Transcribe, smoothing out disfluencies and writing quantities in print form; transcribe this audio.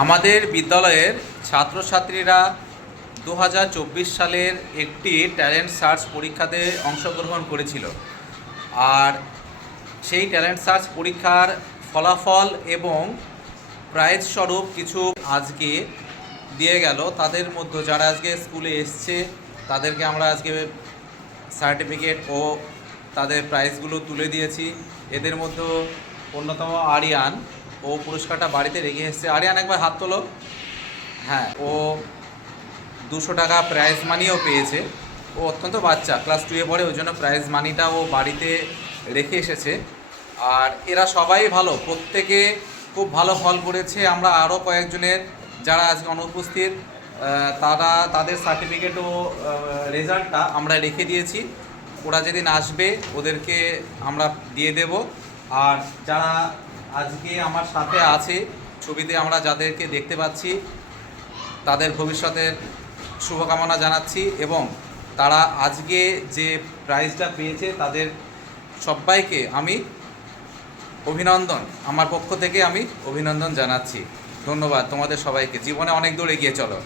আমাদের বিদ্যালয়ের ছাত্রছাত্রীরা 2024 সালের একটি ট্যালেন্ট সার্চ পরীক্ষাতে অংশগ্রহণ করেছিল। আর সেই ট্যালেন্ট সার্চ পরীক্ষার ফলাফল এবং প্রাইজ স্বরূপ কিছু আজকে দিয়ে গেল। তাদের মধ্যে যারা আজকে স্কুলে এসছে তাদেরকে আমরা আজকে সার্টিফিকেট ও তাদের প্রাইজগুলো তুলে দিয়েছি। এদের মধ্যে অন্যতম আরিয়ান, ও পুরস্কারটা বাড়িতে রেখে এসছে। আরিয়ান একবার হাত তোলো। হ্যাঁ, ও 200 টাকা প্রাইজ মানিও পেয়েছে। ও অত্যন্ত বাচ্চা, ক্লাস 2-এ পড়ে, ওই জন্য প্রাইজ মানিটা ও বাড়িতে রেখে এসেছে। আর এরা সবাই ভালো, প্রত্যেকে খুব ভালো ফল করেছে। আমরা আরও কয়েকজনের যারা আজকে অনুপস্থিত তাদের সার্টিফিকেট ও রেজাল্টটা আমরা রেখে দিয়েছি। ওরা যেদিন আসবে ওদেরকে আমরা দিয়ে দেব। আর যারা আজকে আমার সাথে আছে ছবিতে আমরা যাদেরকে দেখতে পাচ্ছি তাদের ভবিষ্যতের শুভকামনা জানাচ্ছি, এবং তারা আজকে যে প্রাইজটা পেয়েছে তাদের সবাইকে আমি অভিনন্দন, আমার পক্ষ থেকে আমি অভিনন্দন জানাচ্ছি। ধন্যবাদ তোমাদের সবাইকে। জীবনে অনেক দূর এগিয়ে চলো।